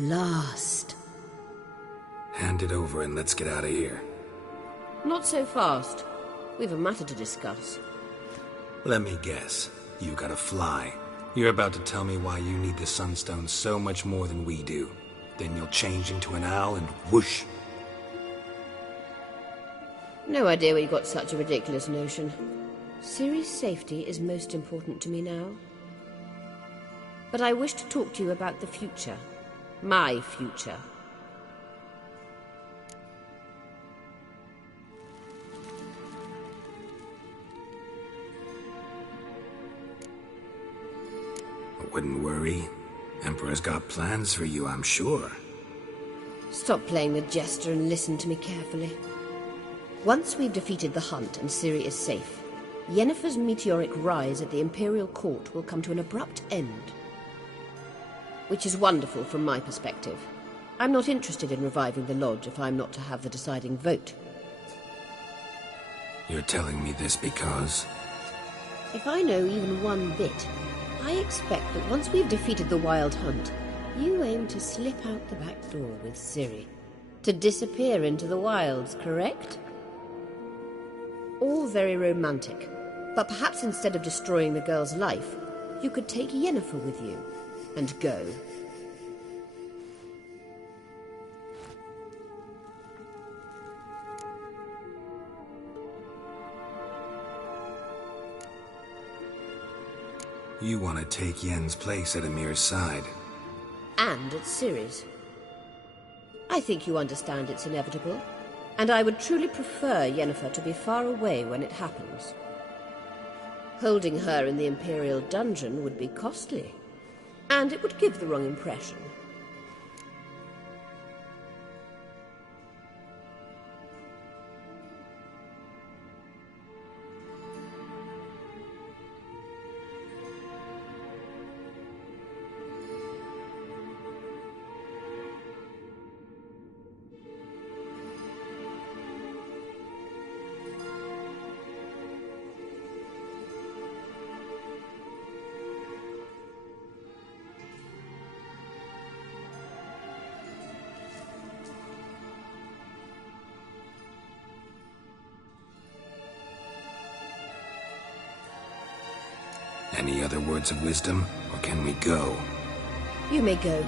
last. Hand it over and let's get out of here. Not so fast. We've a matter to discuss. Let me guess. You gotta fly. You're about to tell me why you need the Sunstone so much more than we do. Then you'll change into an owl and whoosh. No idea where you got such a ridiculous notion. Ciri's safety is most important to me now. But I wish to talk to you about the future. My future. Wouldn't worry. Emperor's got plans for you, I'm sure. Stop playing the jester and listen to me carefully. Once we've defeated the Hunt and Ciri is safe, Yennefer's meteoric rise at the Imperial Court will come to an abrupt end. Which is wonderful from my perspective. I'm not interested in reviving the Lodge if I'm not to have the deciding vote. You're telling me this because... If I know even one bit, I expect that once we've defeated the Wild Hunt, you aim to slip out the back door with Ciri. To disappear into the wilds, correct? All very romantic. But perhaps instead of destroying the girl's life, you could take Yennefer with you and go. You want to take Yen's place at Emir's side. And at Ciri's. I think you understand it's inevitable, and I would truly prefer Yennefer to be far away when it happens. Holding her in the Imperial dungeon would be costly, and it would give the wrong impression. Any other words of wisdom, or can we go? You may go.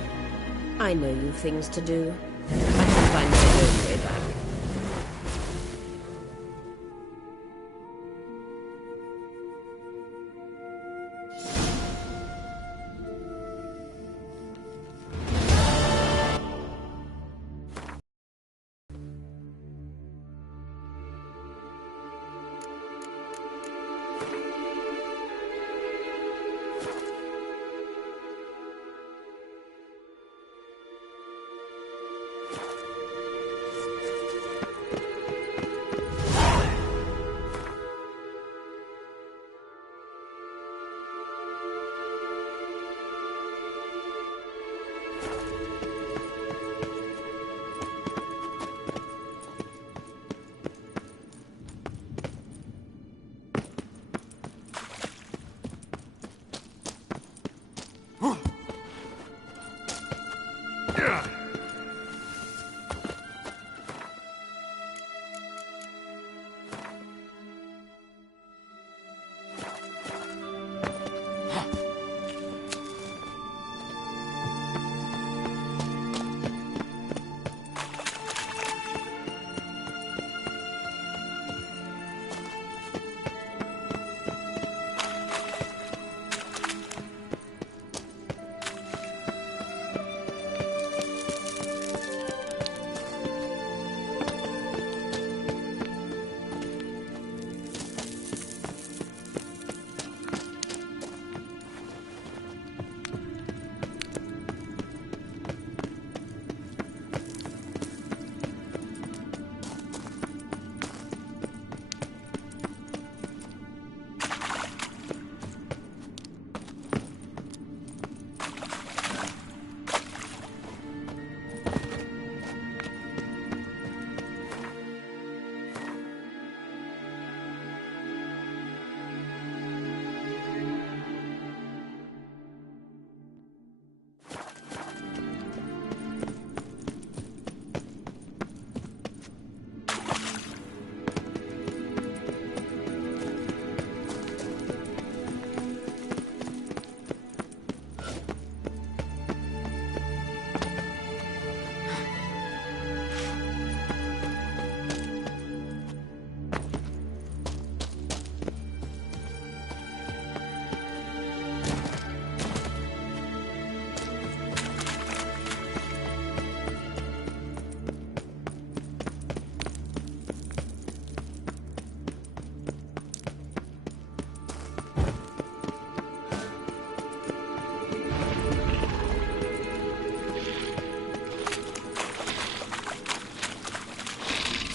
I know you've things to do. I can find my own way back.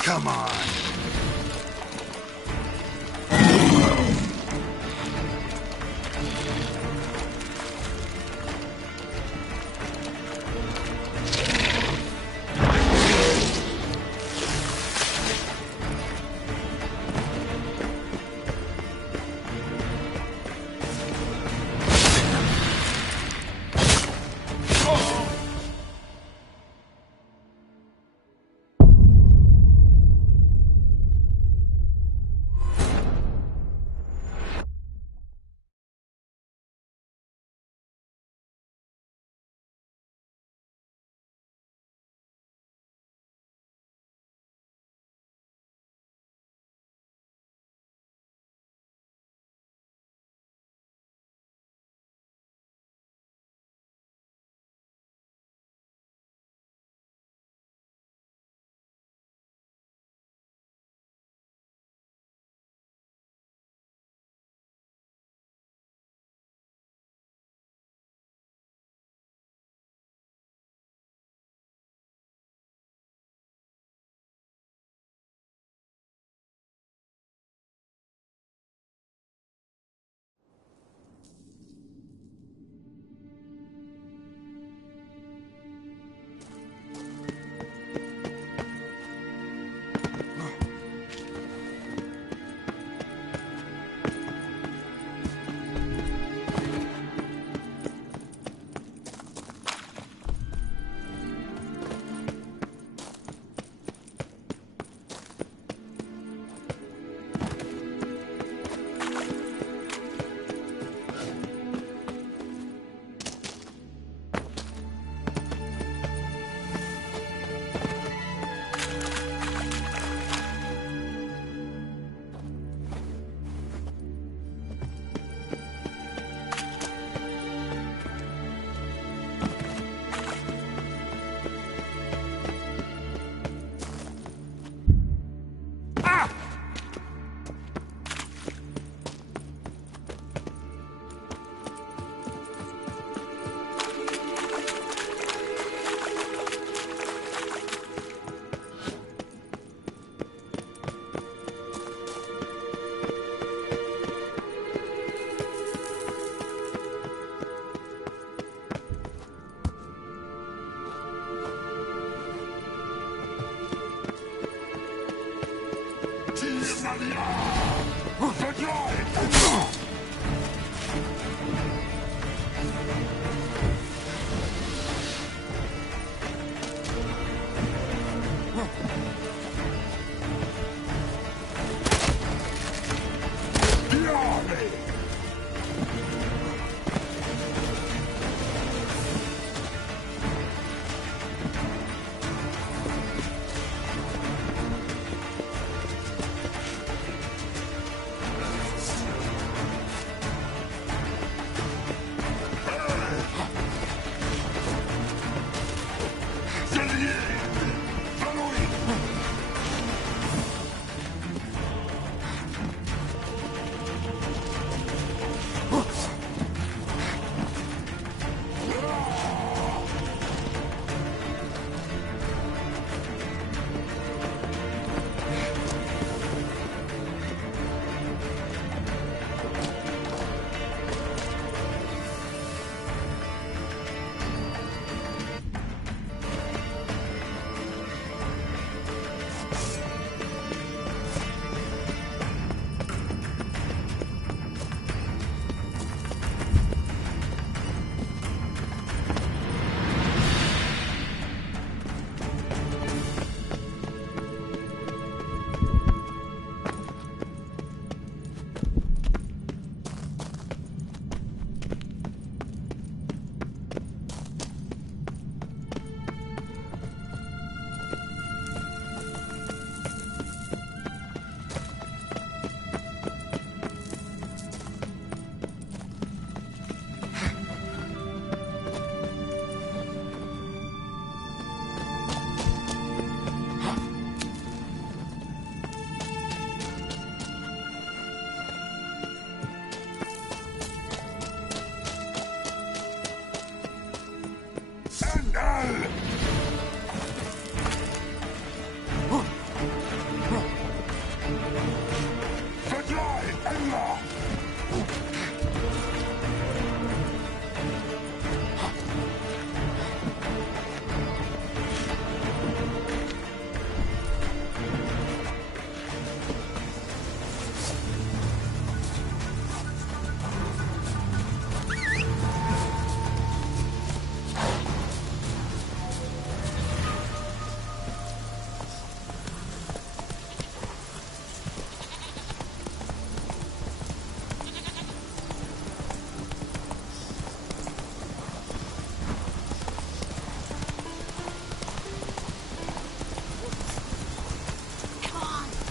Come on.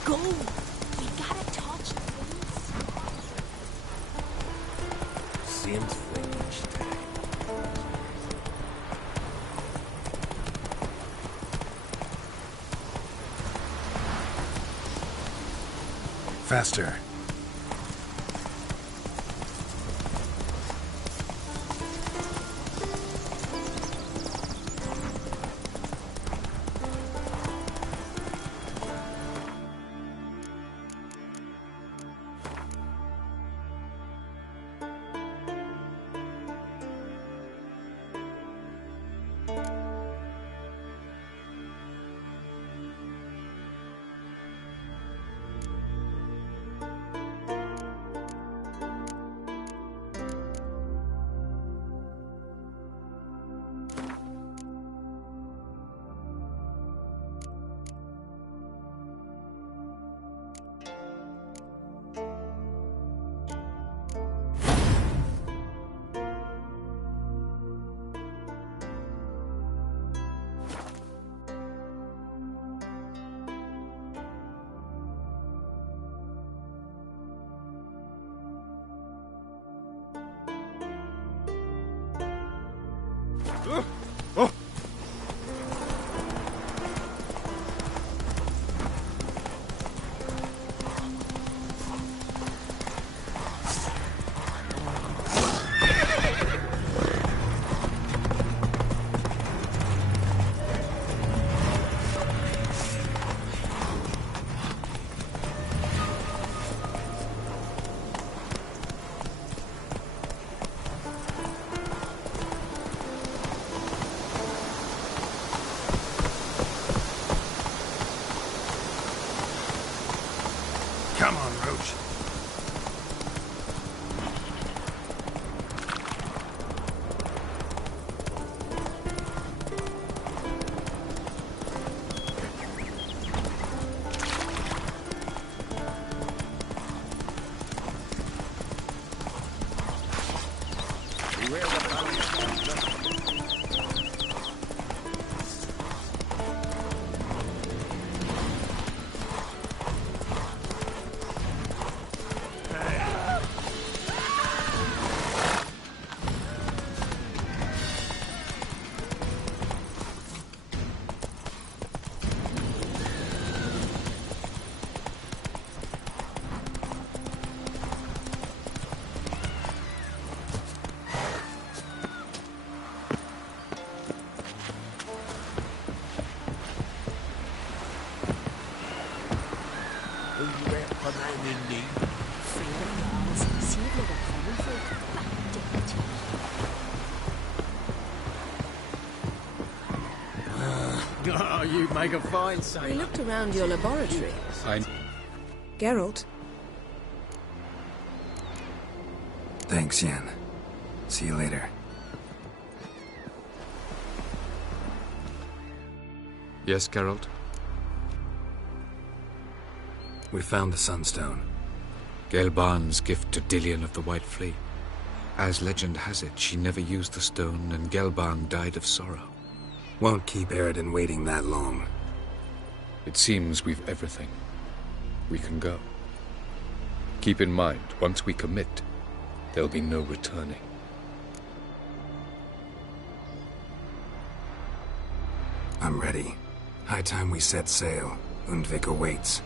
go! We gotta touch things. Same thing each time. Faster. Come on, Roach. Oh, you make a fine sailor. We looked around your laboratory. Geralt. Thanks, Yen. See you later. Yes, Geralt? We found the Sunstone. Gelban's gift to Dillion of the White Fleet. As legend has it, she never used the stone, and Gelban died of sorrow. Won't keep Eredin waiting that long. It seems we've everything. We can go. Keep in mind, once we commit, there'll be no returning. I'm ready. High time we set sail. Undvik awaits.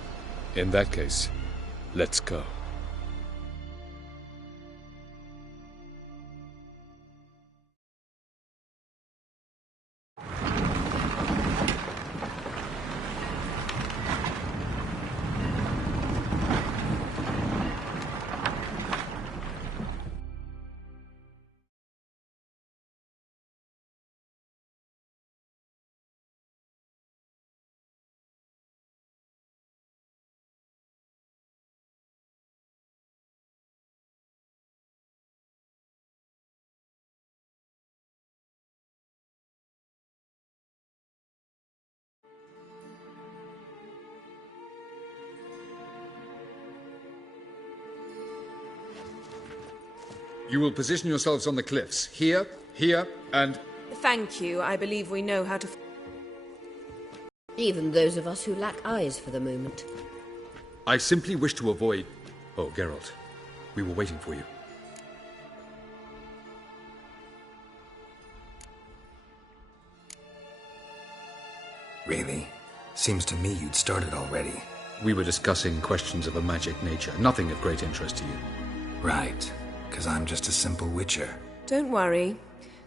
In that case, let's go. You will position yourselves on the cliffs. Here, here, and... Thank you. I believe we know how to... Even those of us who lack eyes for the moment. I simply wish to avoid... Oh, Geralt. We were waiting for you. Really? Seems to me you'd started already. We were discussing questions of a magic nature, nothing of great interest to you. Right, because I'm just a simple witcher. Don't worry.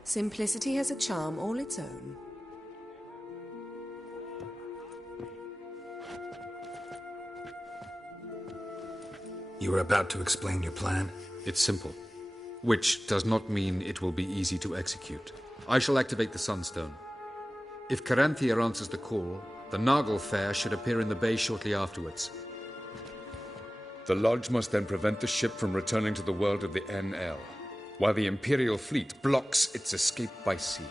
Simplicity has a charm all its own. You were about to explain your plan? It's simple, which does not mean it will be easy to execute. I shall activate the Sunstone. If Caranthia answers the call, the Naglfar should appear in the bay shortly afterwards. The Lodge must then prevent the ship from returning to the world of the NL, while the Imperial fleet blocks its escape by sea.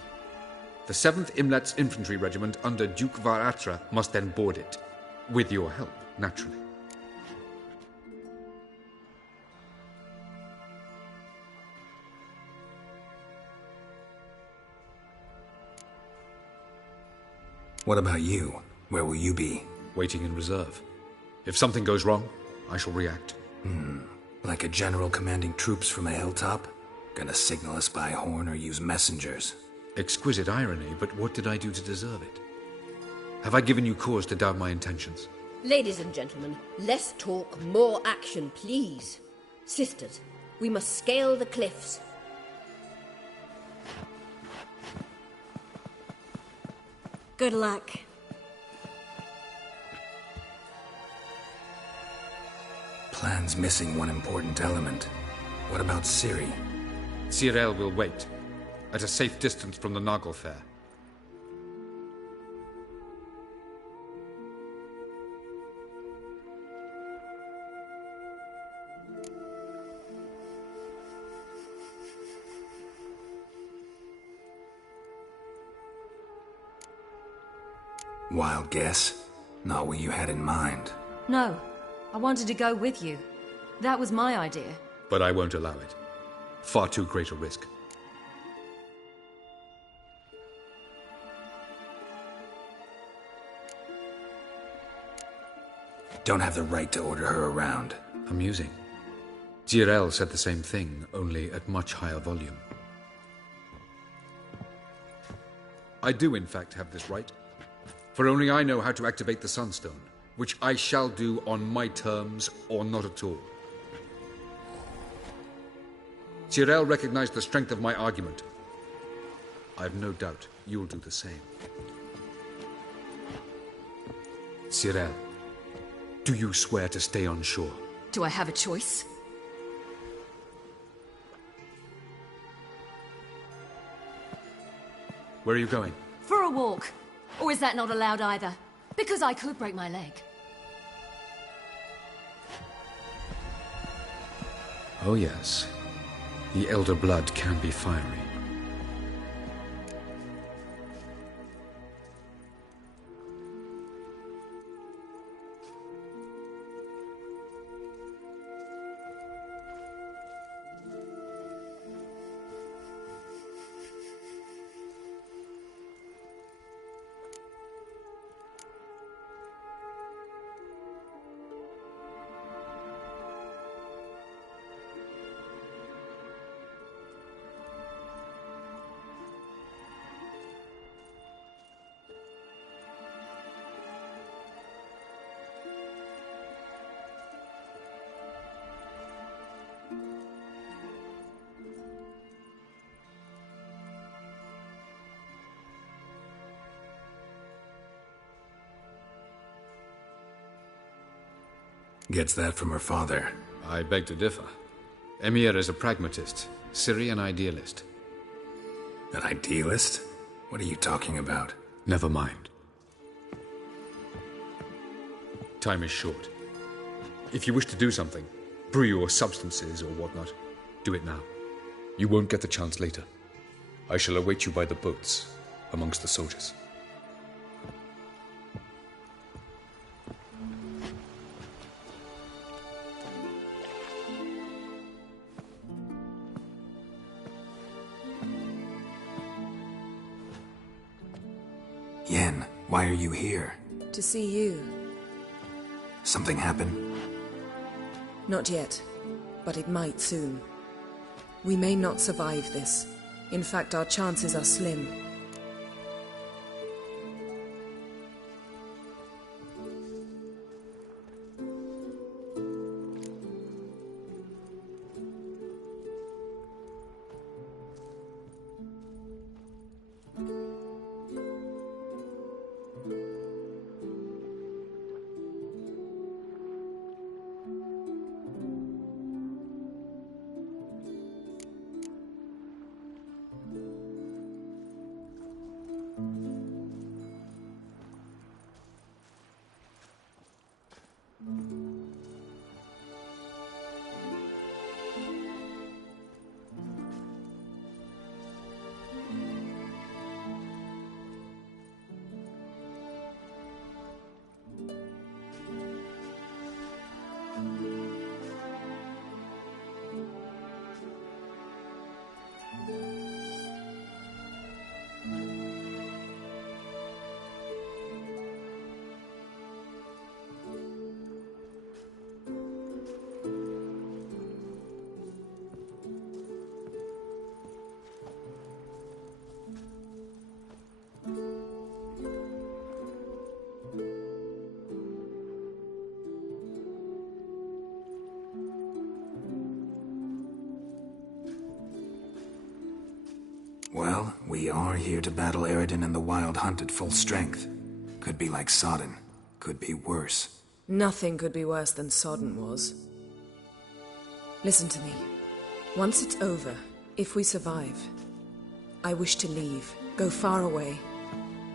The 7th Imlet's infantry regiment under Duke Varatra must then board it, with your help, naturally. What about you? Where will you be? Waiting in reserve. If something goes wrong, I shall react. Like a general commanding troops from a hilltop? Gonna signal us by horn or use messengers? Exquisite irony, but what did I do to deserve it? Have I given you cause to doubt my intentions? Ladies and gentlemen, less talk, more action, please. Sisters, we must scale the cliffs. Good luck. Plan's missing one important element. What about Ciri? Cyril will wait, at a safe distance from the Naglfar. Wild guess? Not what you had in mind. No, I wanted to go with you. That was my idea. But I won't allow it. Far too great a risk. Don't have the right to order her around. Amusing. Jirel said the same thing, only at much higher volume. I do, in fact, have this right. For only I know how to activate the Sunstone, which I shall do on my terms or not at all. Cyril recognized the strength of my argument. I've no doubt you'll do the same. Cyril, do you swear to stay on shore? Do I have a choice? Where are you going? For a walk. Or is that not allowed either? Because I could break my leg. Oh yes. The Elder Blood can be fiery. Gets that from her father. I beg to differ. Emir is a pragmatist, Ciri an idealist. An idealist? What are you talking about? Never mind. Time is short. If you wish to do something, brew your substances or whatnot, do it now. You won't get the chance later. I shall await you by the boats, amongst the soldiers. Yen, why are you here? To see you. Something happened? Not yet, but it might soon. We may not survive this. In fact, our chances are slim. Well, we are here to battle Eredin and the Wild Hunt at full strength. Could be like Sodden. Could be worse. Nothing could be worse than Sodden was. Listen to me. Once it's over, if we survive, I wish to leave, go far away,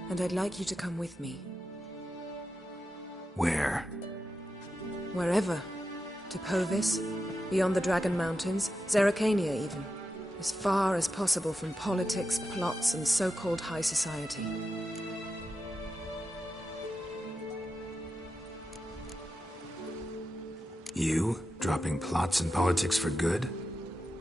and I'd like you to come with me. Where? Wherever. To Povis, beyond the Dragon Mountains, Zerrikania even. As far as possible from politics, plots, and so-called high society. You? Dropping plots and politics for good?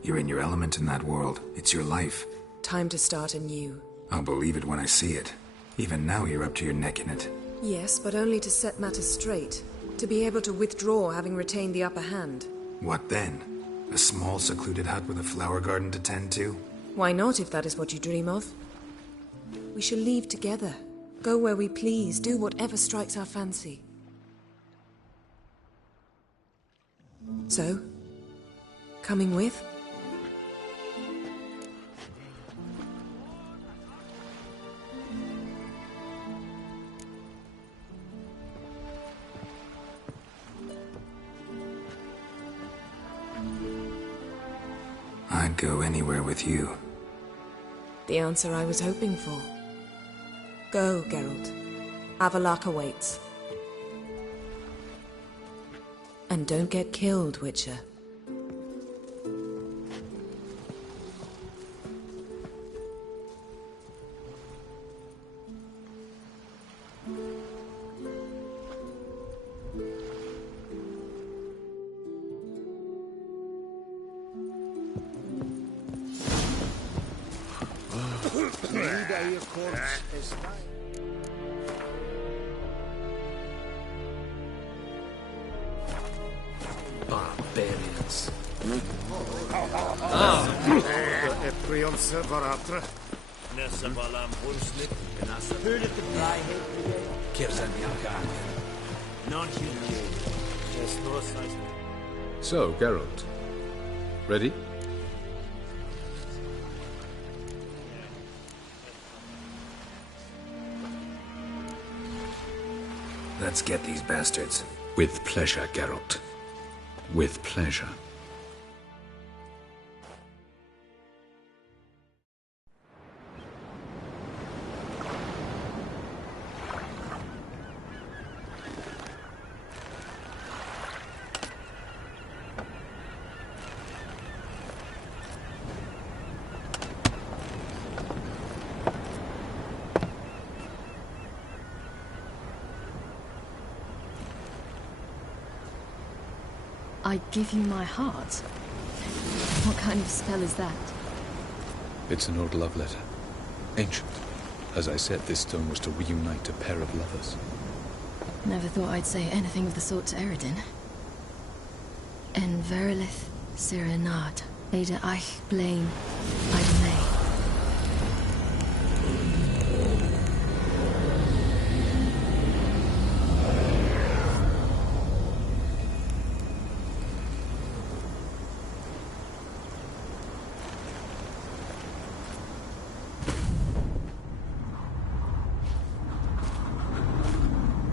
You're in your element in that world. It's your life. Time to start anew. I'll believe it when I see it. Even now you're up to your neck in it. Yes, but only to set matters straight. To be able to withdraw having retained the upper hand. What then? A small secluded hut with a flower garden to tend to? Why not, if that is what you dream of? We shall leave together. Go where we please, do whatever strikes our fancy. So, coming with? I'd go anywhere with you. The answer I was hoping for. Go, Geralt. Avallac'h awaits. And don't get killed, Witcher. Barbarians. So, Geralt. Ready? Let's get these bastards. With pleasure, Geralt. With pleasure. I give you my heart? What kind of spell is that? It's an old love letter. Ancient. As I said, this stone was to reunite a pair of lovers. Never thought I'd say anything of the sort to Eredin. En verilith Serenad, Ada Eich Blaine, Ida May.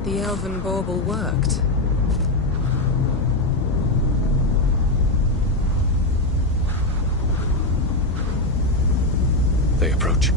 The elven bauble worked. They approach.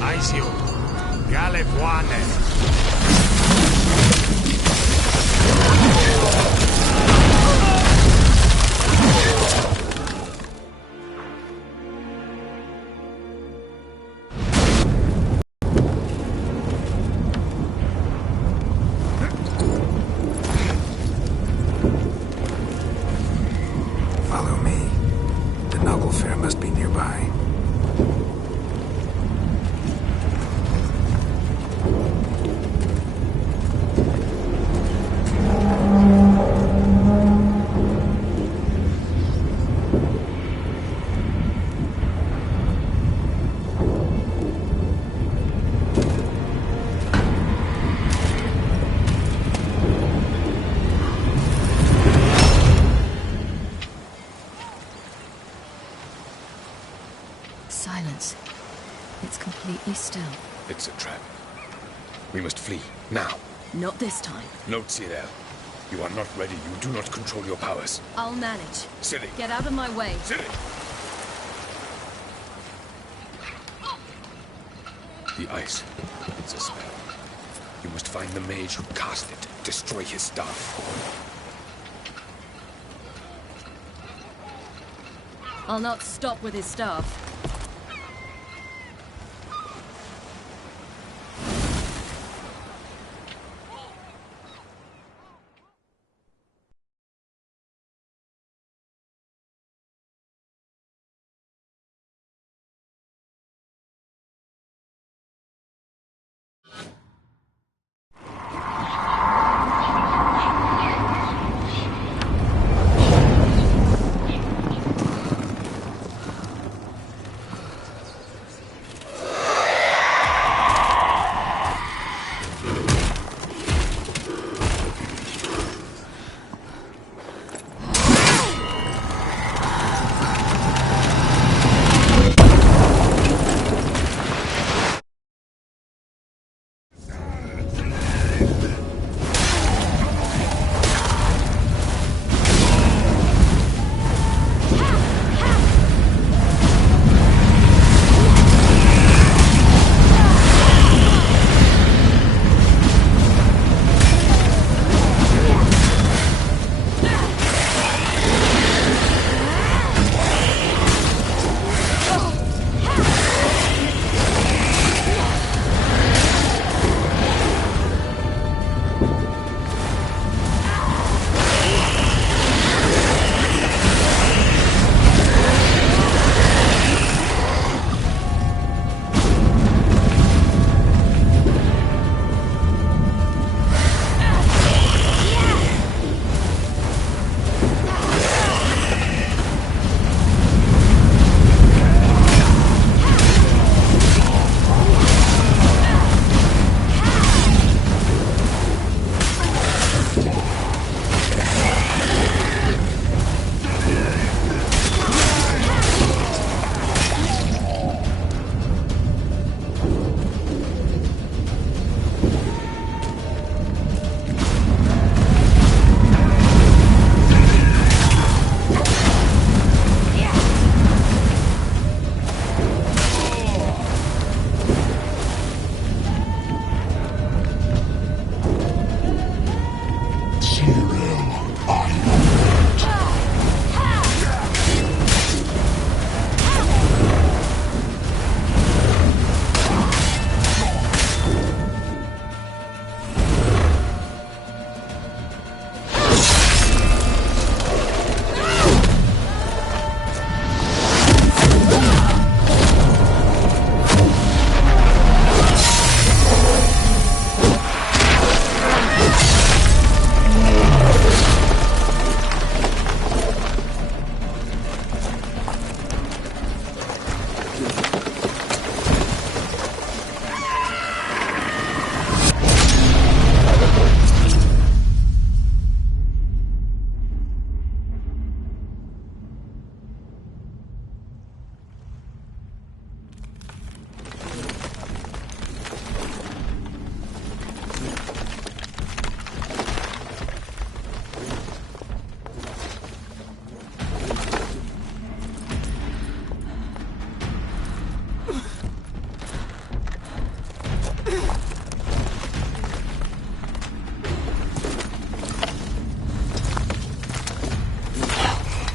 Aisio, Galevuane. Follow me. The Noggle Fair must be nearby. Silence. It's completely still. It's a trap. We must flee, now. Not this time. No, Cyril. You are not ready. You do not control your powers. I'll manage. Ciri! Get out of my way. Ciri! The ice. It's a spell. You must find the mage who cast it. Destroy his staff. I'll not stop with his staff.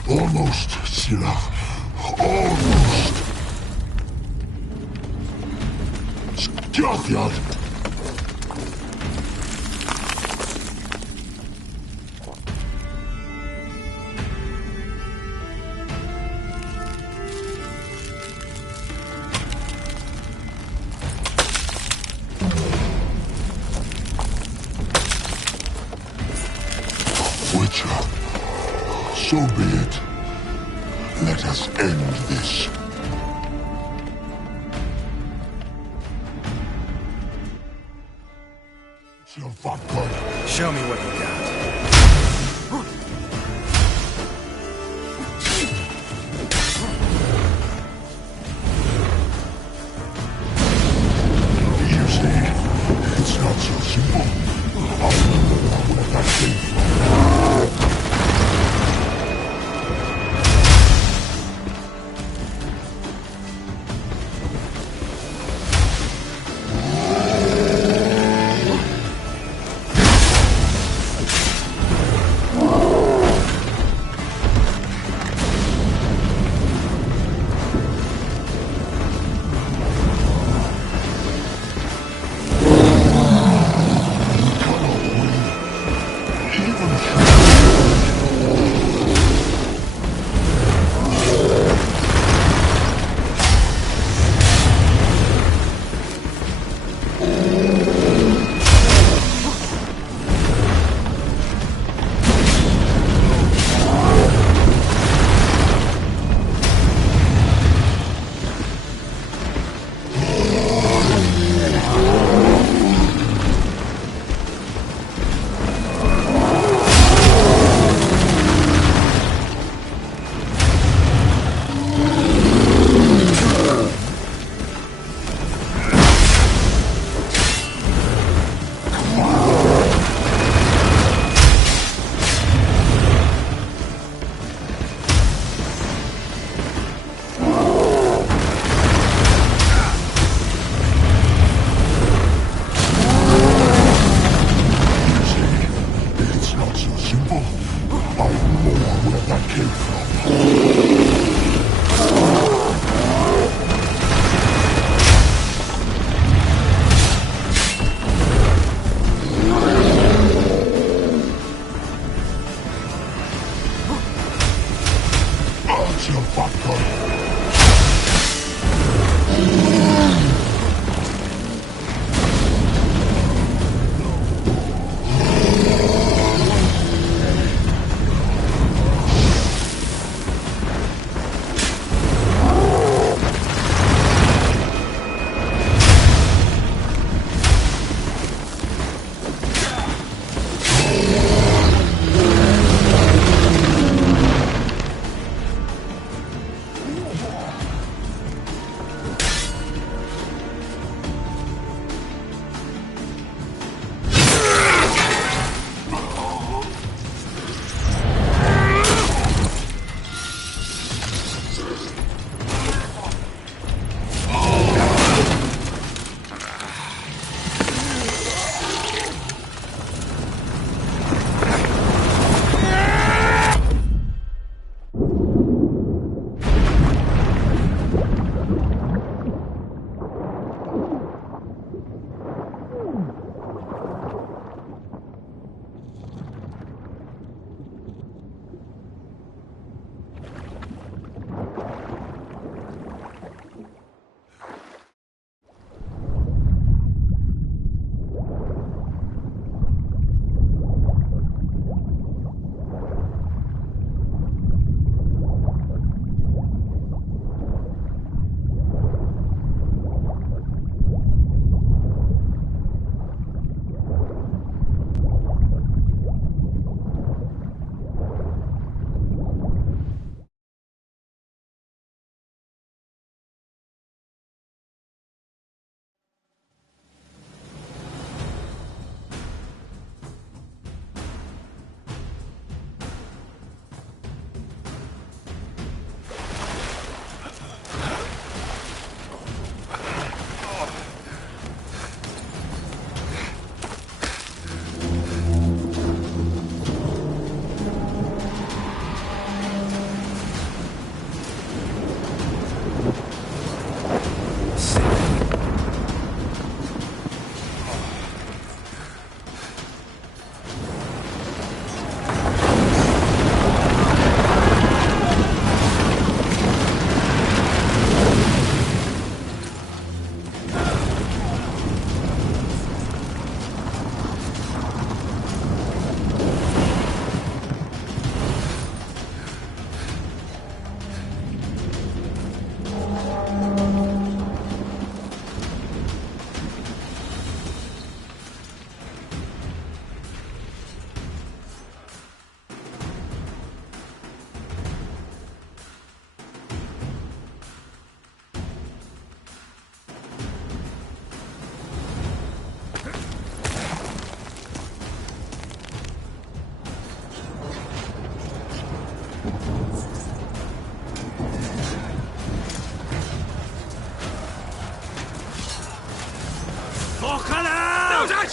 Almost, Sila. Almost. Skjatjad! Witcher, so be it. Let us end this. Show me what you got. You see, it's not so simple. I know where that came from.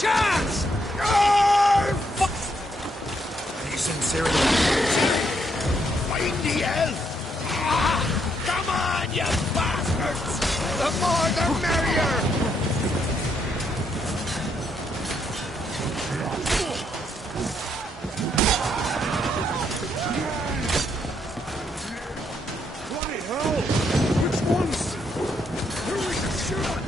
chance! Are you sincerely? Find the elf! Come on, you bastards! The more the merrier! Bloody hell! Which ones? Who we can shoot?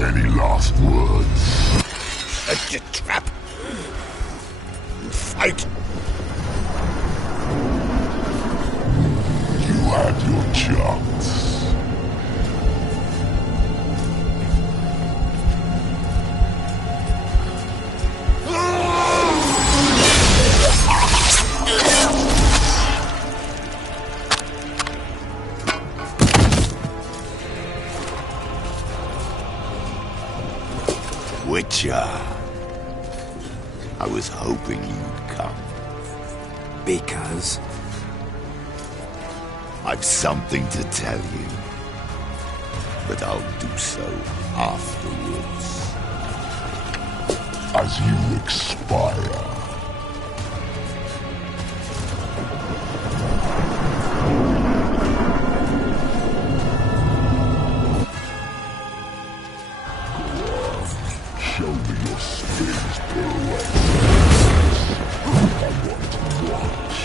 Any last words? Set your trap. Fight. You had your chance. Witcher. I was hoping you'd come. Because? I've something to tell you. But I'll do so afterwards. As you expire. Show me your spins pirouette. I want to watch.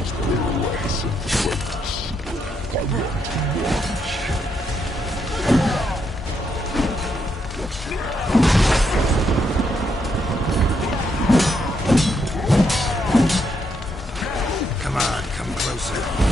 these pirouettes and flips. I want to watch. Come on, come closer.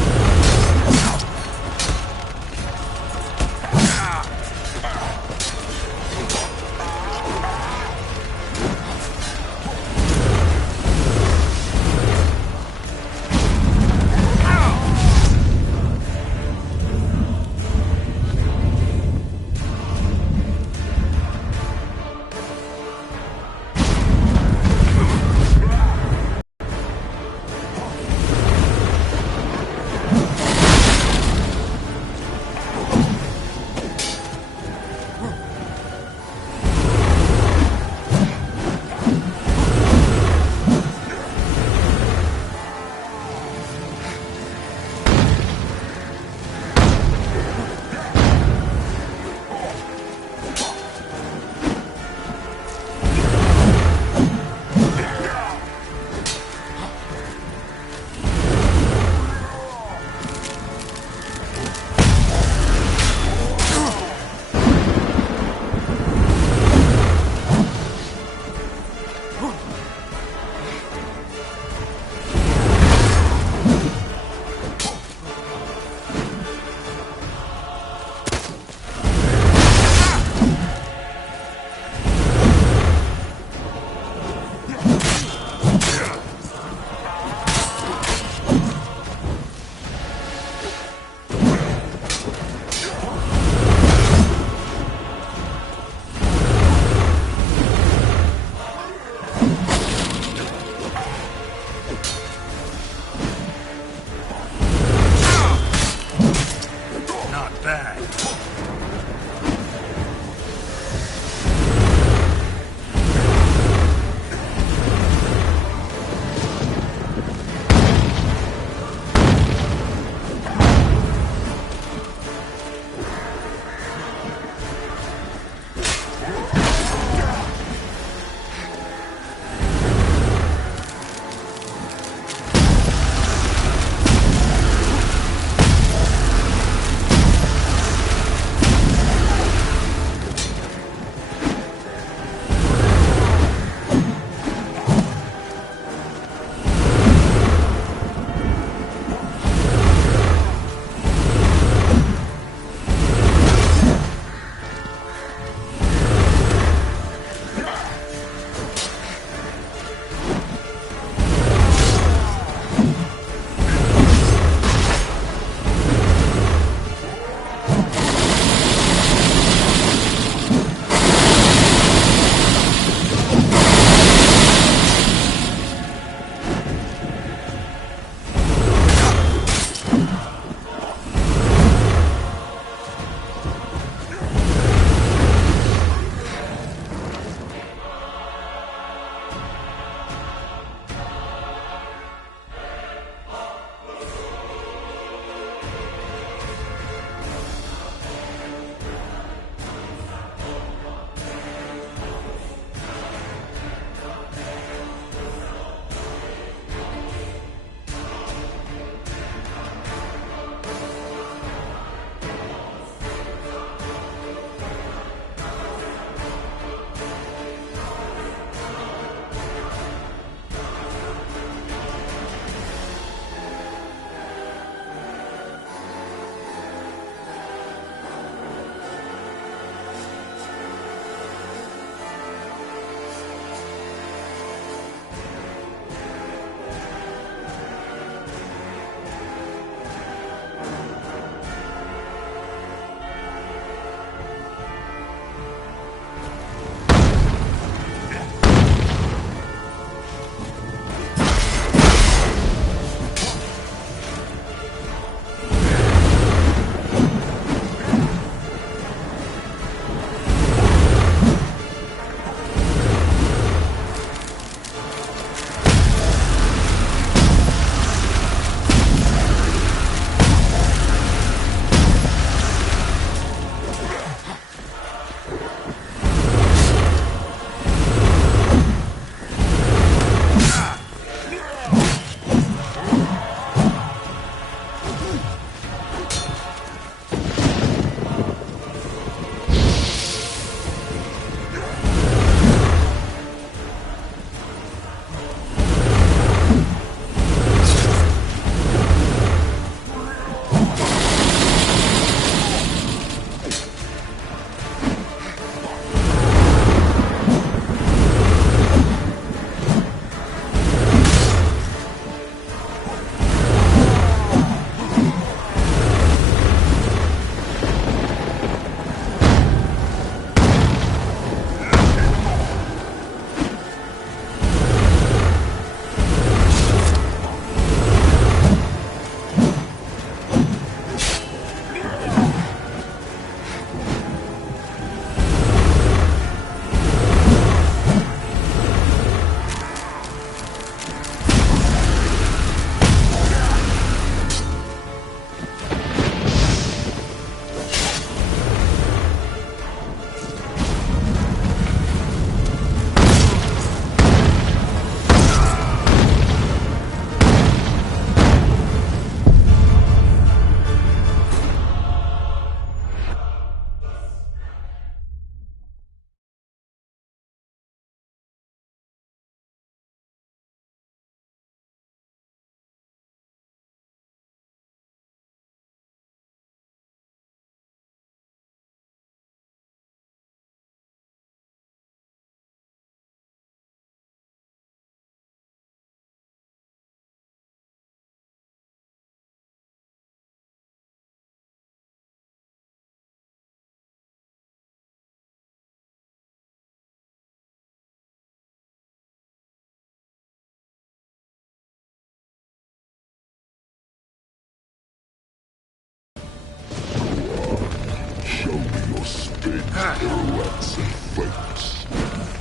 pirouettes and fakes.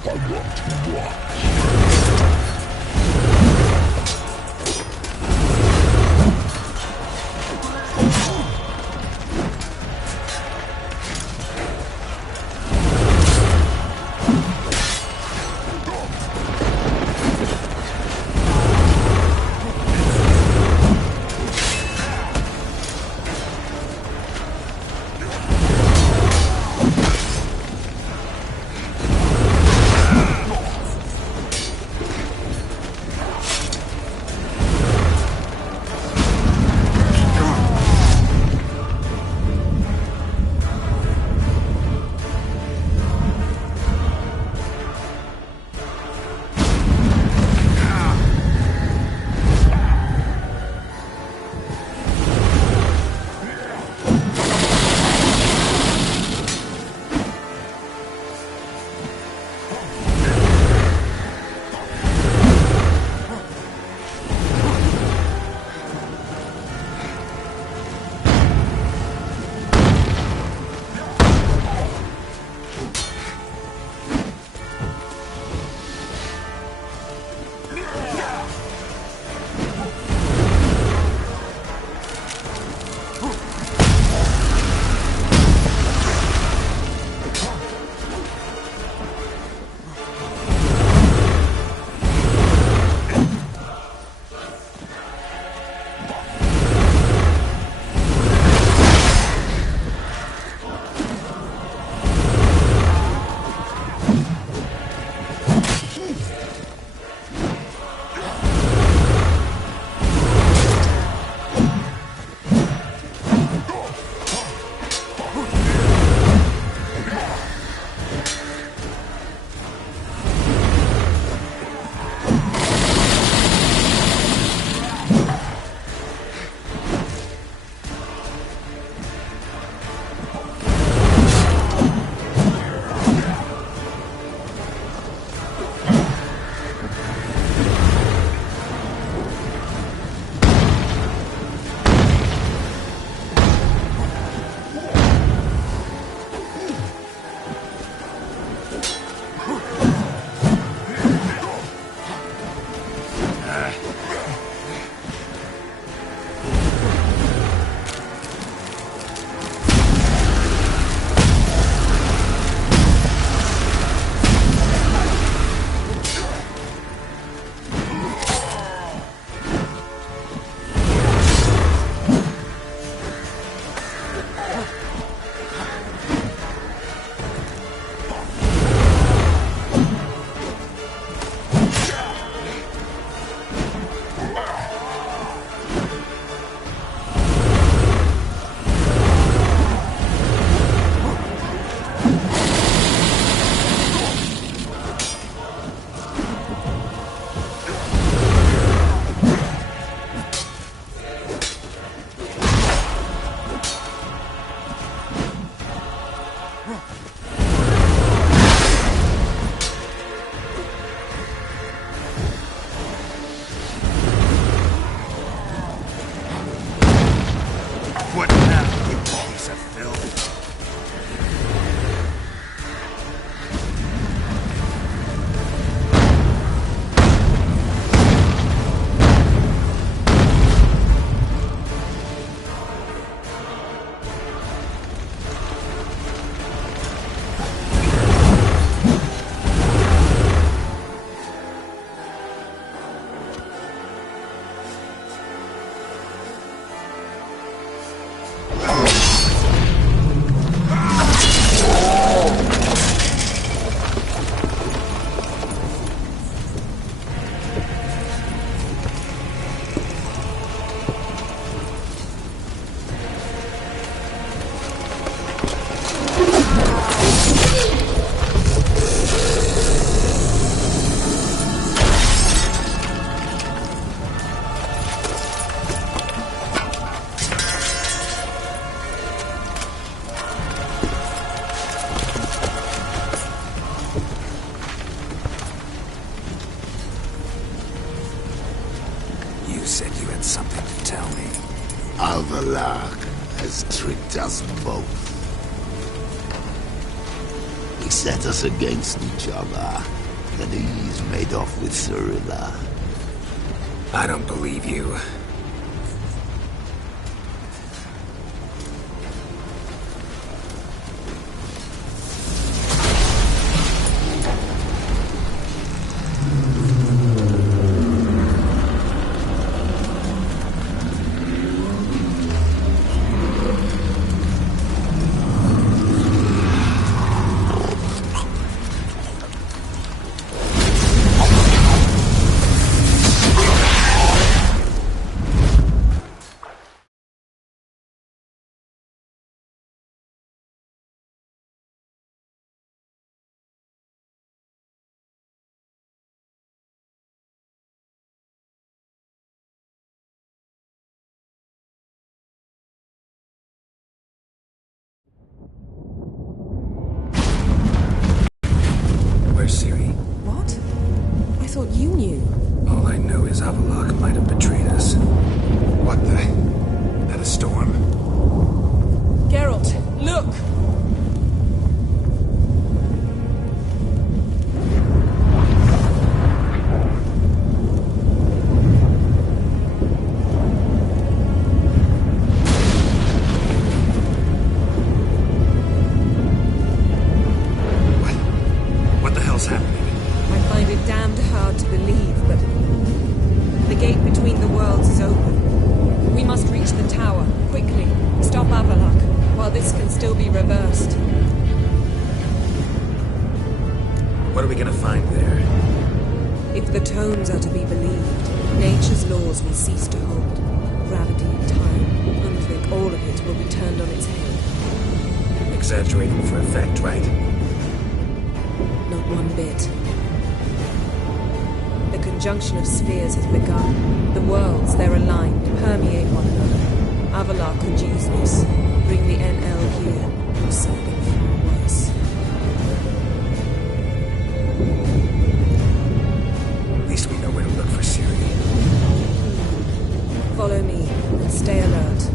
I want to watch. said you had something to tell me. Alvalag has tricked us both. They set us against each other. Then he's made off with Cirilla. I don't believe you. Where's Ciri? What? I thought you knew. All I know is Avallac'h might have betrayed us. What the... That a storm? Geralt, look! What the hell's happening? I find it damned hard to believe, but the gate between the worlds is open. We must reach the tower, quickly. Stop Avallac'h, while this can still be reversed. What are we gonna find there? If the tomes are to be believed, nature's laws will cease to hold. Gravity, time, unthink, all of it will be turned on its head. Exaggerating for effect, right? Not one bit. The conjunction of spheres has begun. The worlds, they're aligned, permeate one another. Avallac'h could use this. Bring the NL here, or something far worse. At least we know where to look for Ciri. Follow me, and stay alert.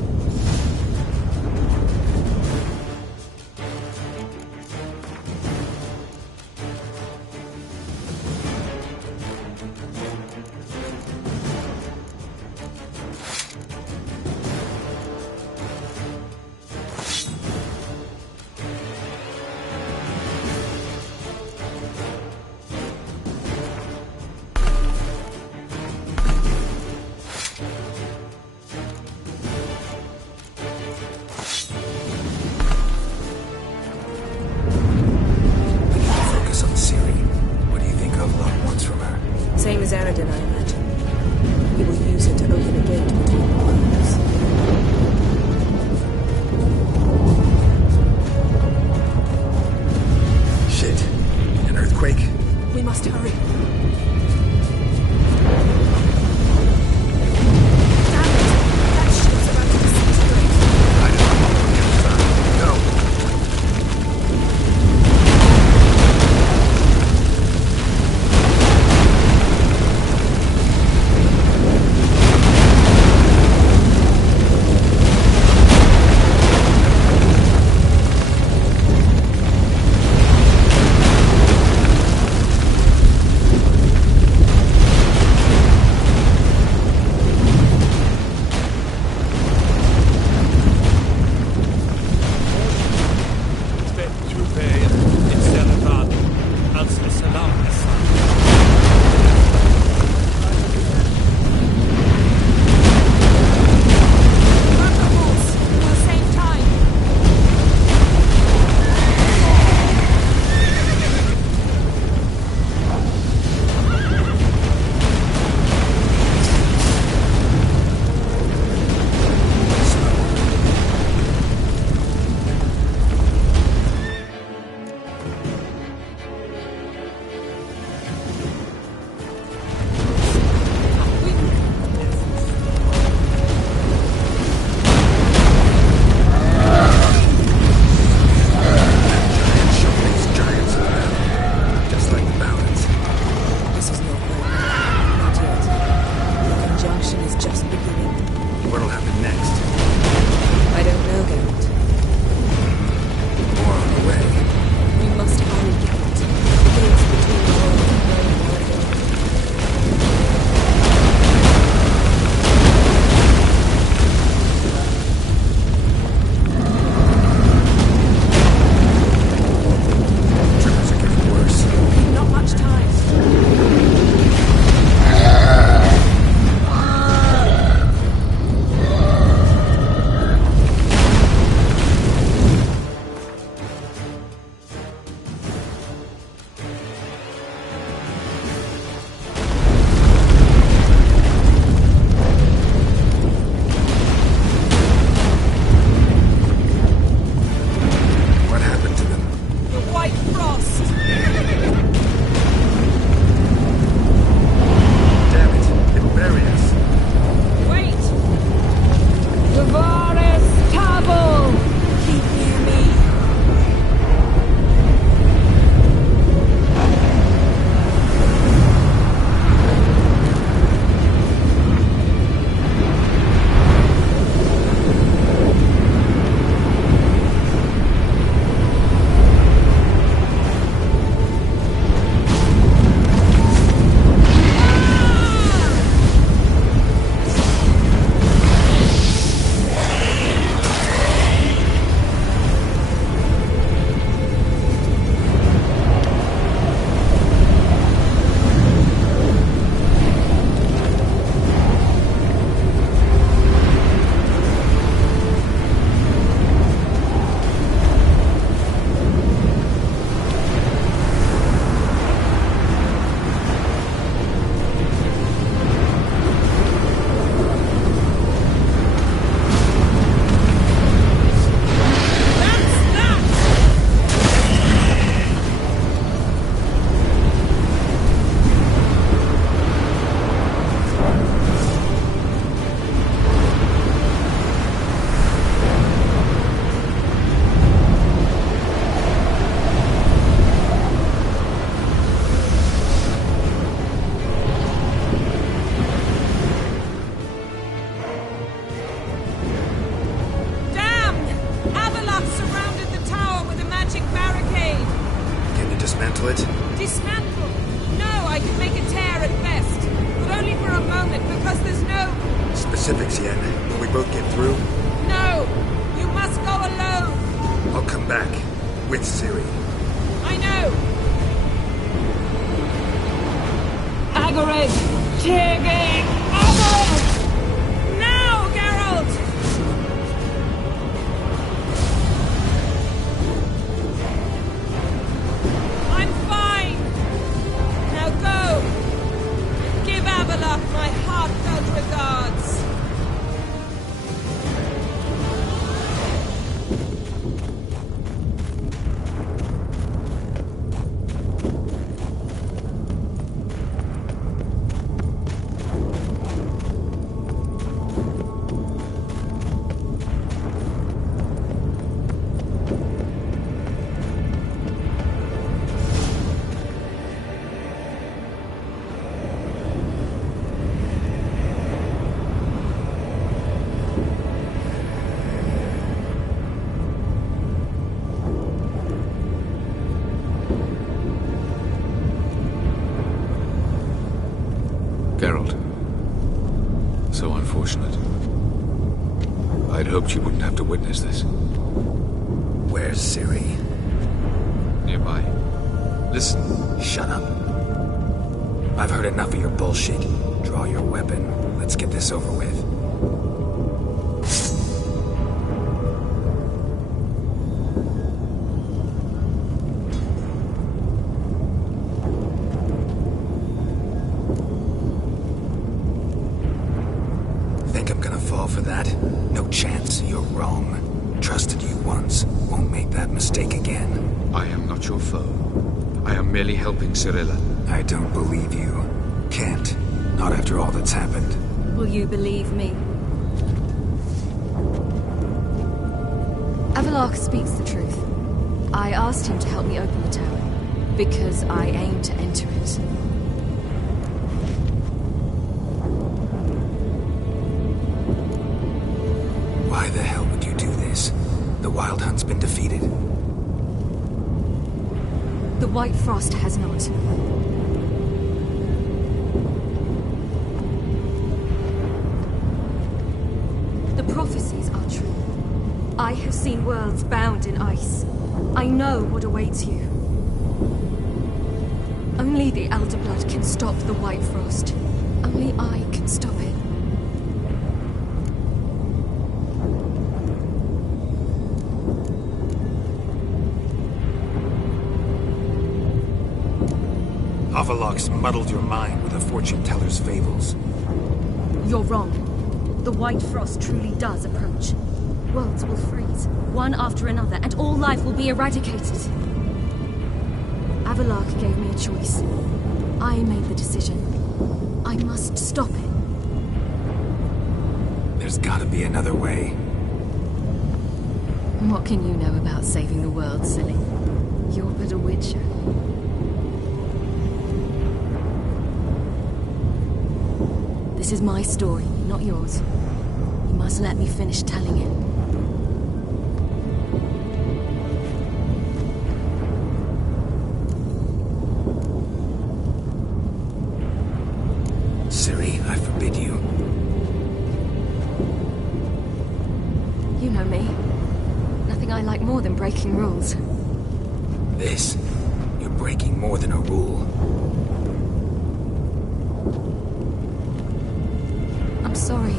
Same as Eredin, I imagine. He will use it to open a gate between the worlds. Shit. An earthquake? We must hurry. More on the way. We must hurry. Varys Tabel! Keep near me. Dismantle? No, I can make a tear at best. But only for a moment, because there's no... Specifics, Yen. Will we both get through? No! You must go alone! I'll come back. With Ciri. I know! Agarid! Tyrgain! Agarid! Now, Geralt! I'm fine! Now go! Give Avallac'h my heartfelt regards! Geralt. So unfortunate. I'd hoped you wouldn't have to witness this. Where's Ciri? Nearby. Listen. Shut up. I've heard enough of your bullshit. Draw your weapon. Let's get this over with. Think I'm gonna fall for that? No chance. You're wrong. Trusted you once. Won't make that mistake again. I am not your foe. I am merely helping Cirilla. I don't believe you. Can't. Not after all that's happened. Will you believe me? Avallac'h speaks the truth. I asked him to help me open the tower, because I aim to enter it. Why the hell would you do this? The Wild Hunt's been defeated. The White Frost has not. The prophecies are true. I have seen worlds bound in ice. I know what awaits you. Only the Elder Blood can stop the White Frost. Only I can stop it. Avallac'h's muddled your mind with a fortune teller's fables. You're wrong. The White Frost truly does approach. Worlds will freeze, one after another, and all life will be eradicated. Avallac'h gave me a choice. I made the decision. I must stop it. There's There's gotta be another way. What can you know about saving the world, silly? You're but a witcher. This is my story, not yours. You must let me finish telling it. Ciri, I forbid you. You know me. Nothing I like more than breaking rules. This? You're breaking more than a rule. I'm sorry.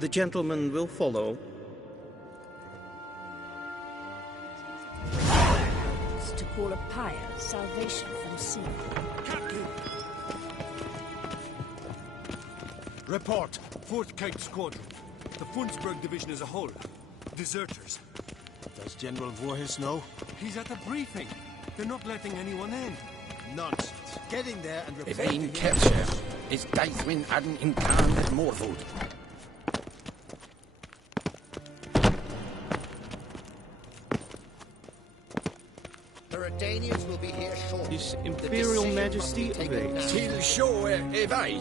The gentleman will follow. It's to call a pyre, salvation from sin. Captain! Report. 4th Kite Squadron. The Funsberg Division as a whole. Deserters. Does General Voorhis know? He's at the briefing. They're not letting anyone in. Nonsense. Get in there and report If to ein him. Kercher is Deithwin Adden in Khan at Morwood. The Redanians will be here shortly. His Imperial Majesty awaits. Till show evai.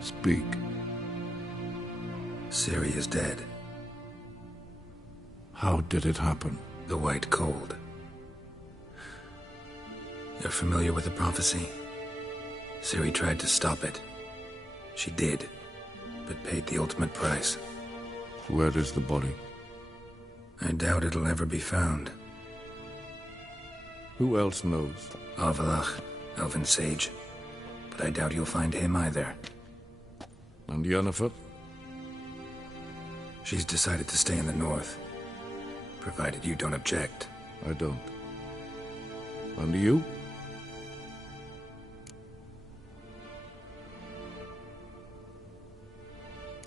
Speak. Ciri is dead. How did it happen? The White Cold. You're familiar with the prophecy? Ciri tried to stop it. She did, but paid the ultimate price. Where is the body? I doubt it'll ever be found. Who else knows? Avallac'h, Elven Sage. But I doubt you'll find him either. And Yennefer? She's decided to stay in the north. Provided you don't object. I don't. And you?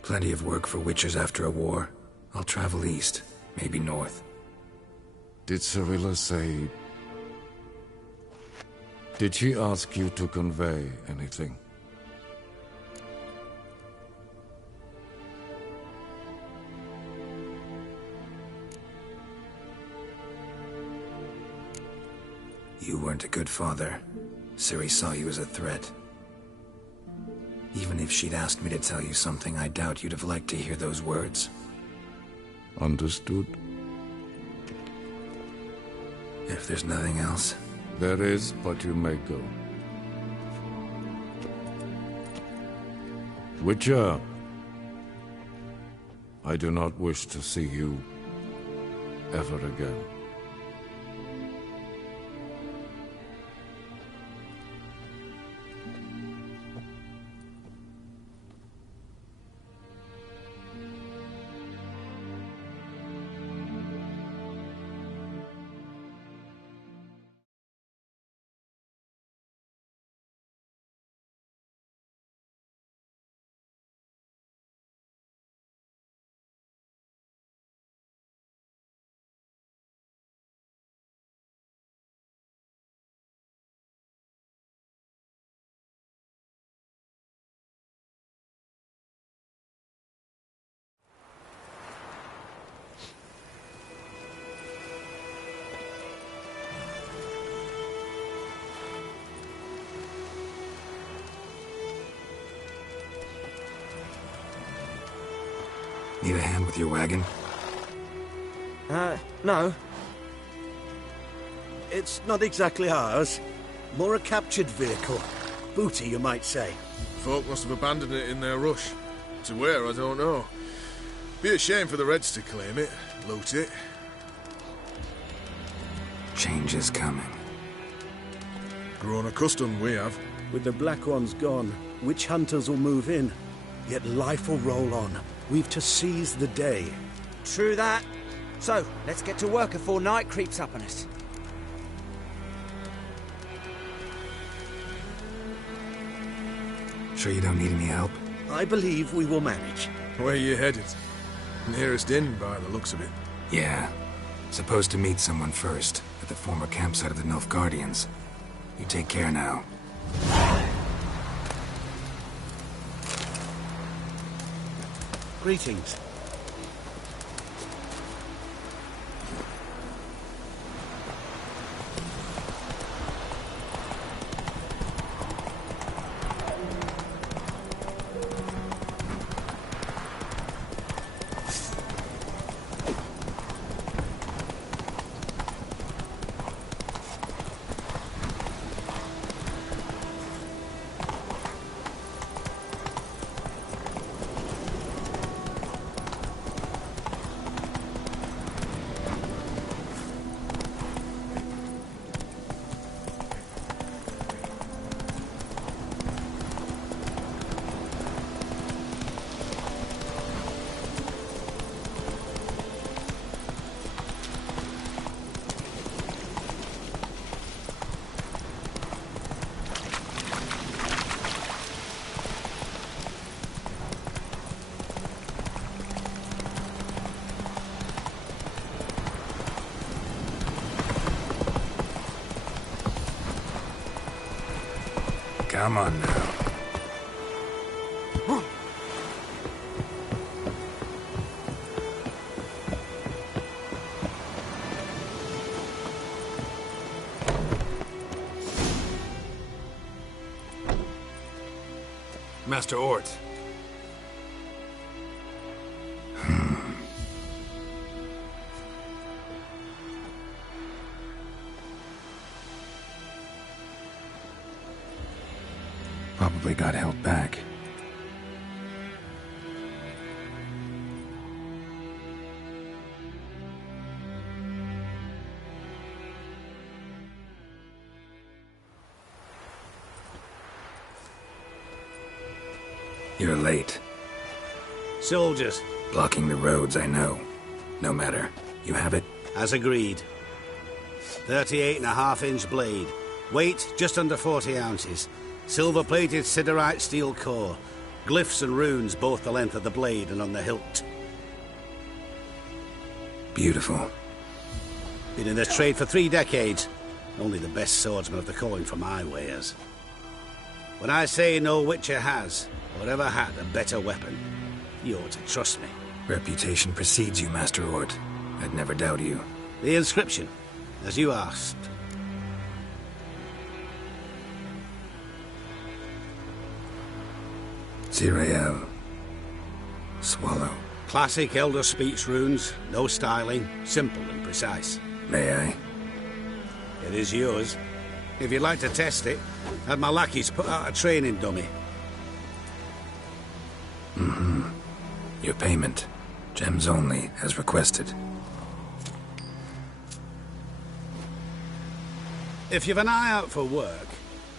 Plenty of work for Witchers after a war. I'll travel east, maybe north. Did Cirilla say... Did she ask you to convey anything? You weren't a good father. Ciri saw you as a threat. Even if she'd asked me to tell you something, I doubt you'd have liked to hear those words. Understood. If there's nothing else... There is, but you may go. Witcher, I do not wish to see you ever again. Need a hand with your wagon? No. It's not exactly ours. More a captured vehicle. Booty, you might say. Folk must have abandoned it in their rush. To where, I don't know. Be a shame for the Reds to claim it, loot it. Change is coming. Grown accustomed, we have. With the Black Ones gone, witch hunters will move in. Yet life will roll on. We've to seize the day. True that. So, let's get to work before night creeps up on us. Sure you don't need any help? I believe we will manage. Where you headed? Nearest inn, by the looks of it. Yeah. Supposed to meet someone first, at the former campsite of the Nilfgaardians. You take care now. Greetings. Come on now. Master Ort. probably got held back. You're late. Soldiers. Blocking the roads, I know. No matter. You have it? As agreed. 38.5-inch blade. Weight, just under 40 ounces. Silver-plated siderite steel core. Glyphs and runes both the length of the blade and on the hilt. Beautiful. Been in this trade for 3 decades. Only the best swordsman of the coin for my wares. When I say no Witcher has, or ever had, a better weapon, you ought to trust me. Reputation precedes you, Master Ord. I'd never doubt you. The inscription, as you asked. Zirael. Swallow. Classic Elder Speech runes, no styling, simple and precise. May I? It is yours. If you'd like to test it, have my lackeys put out a training dummy. Mm-hmm. Your payment. Gems only, as requested. If you've an eye out for work,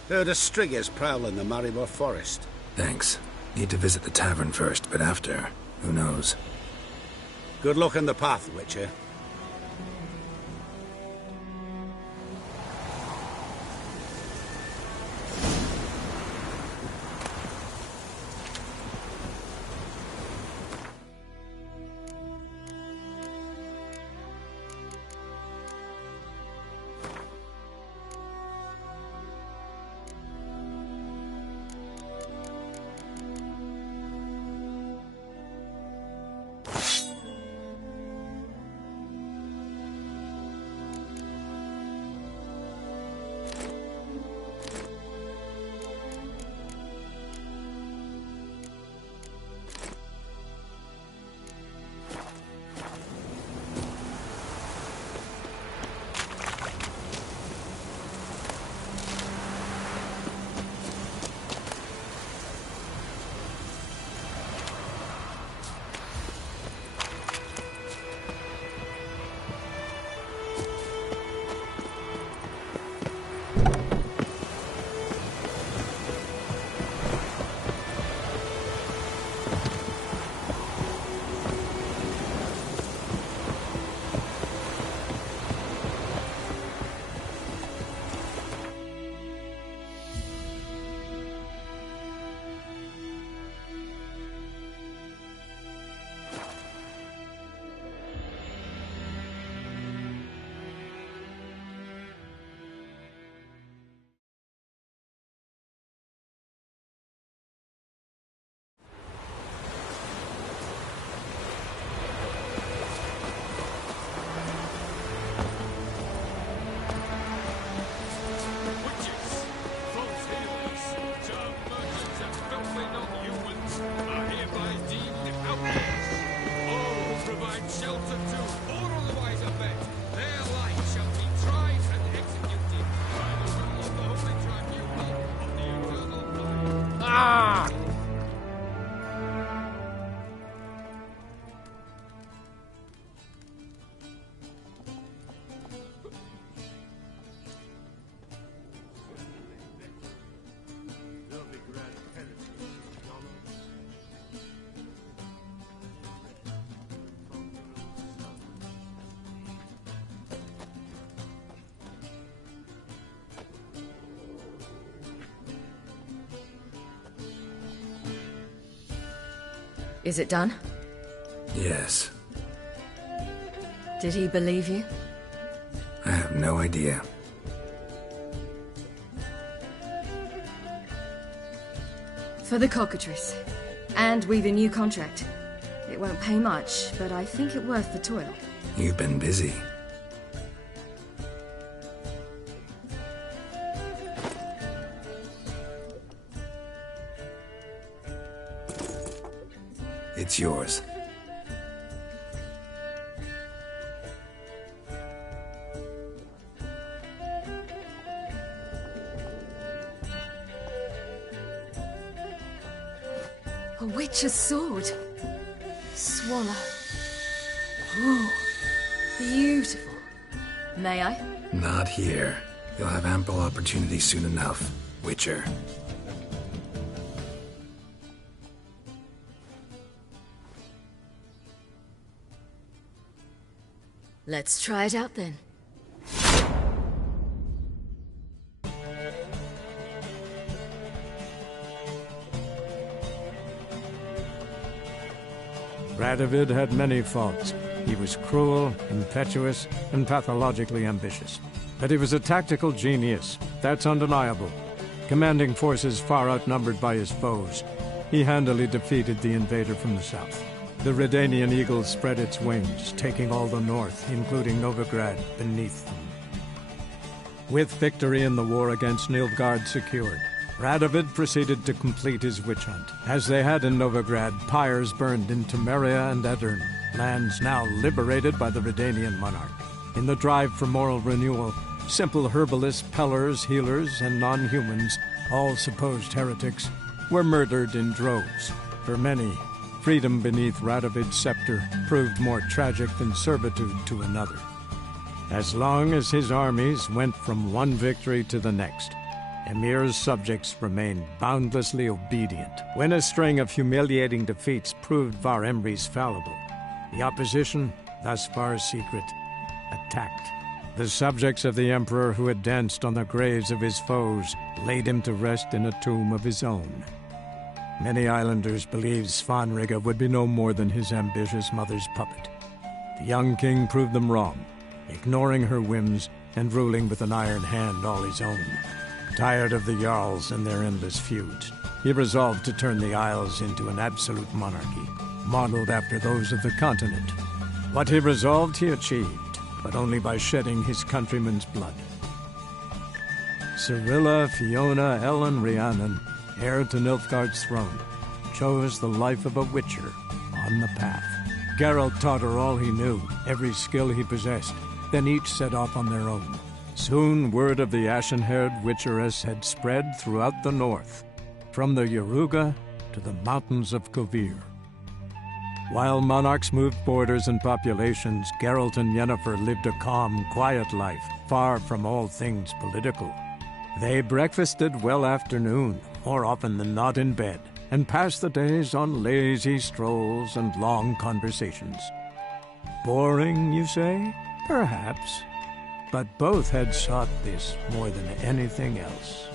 heard of Striggers prowling the Maribor Forest. Thanks. Need to visit the tavern first, but after, who knows? Good luck on the path, Witcher. Is it done? Yes. Did he believe you? I have no idea. For the cockatrice. And we've a new contract. It won't pay much, but I think it worth the toil. You've been busy. It's yours. A witch's sword. Swallow. Ooh, beautiful. May I? Not here. You'll have ample opportunity soon enough, Witcher. Let's try it out then. Radovid had many faults. He was cruel, impetuous, and pathologically ambitious. But he was a tactical genius, that's undeniable. Commanding forces far outnumbered by his foes, he handily defeated the invader from the south. The Redanian eagle spread its wings, taking all the north, including Novigrad, beneath them. With victory in the war against Nilfgaard secured, Radovid proceeded to complete his witch hunt. As they had in Novigrad, pyres burned in Temeria and Aedirn, lands now liberated by the Redanian monarch. In the drive for moral renewal, simple herbalists, pellers, healers, and non-humans, all supposed heretics, were murdered in droves. For many, freedom beneath Radovid's scepter proved more tragic than servitude to another. As long as his armies went from one victory to the next, Emir's subjects remained boundlessly obedient. When a string of humiliating defeats proved Var Emreis fallible, the opposition, thus far secret, attacked. The subjects of the Emperor who had danced on the graves of his foes laid him to rest in a tomb of his own. Many islanders believed Svanrige would be no more than his ambitious mother's puppet. The young king proved them wrong, ignoring her whims and ruling with an iron hand all his own. Tired of the Jarls and their endless feuds, he resolved to turn the Isles into an absolute monarchy, modeled after those of the continent. What he resolved he achieved, but only by shedding his countrymen's blood. Cirilla, Fiona, Ellen, Rhiannon, heir to Nilfgaard's throne, chose the life of a witcher on the path. Geralt taught her all he knew, every skill he possessed, then each set off on their own. Soon word of the ashen-haired witcheress had spread throughout the north, from the Yaruga to the mountains of Kovir. While monarchs moved borders and populations, Geralt and Yennefer lived a calm, quiet life, far from all things political. They breakfasted well after noon, more often than not in bed, and passed the days on lazy strolls and long conversations. Boring, you say? Perhaps. But both had sought this more than anything else.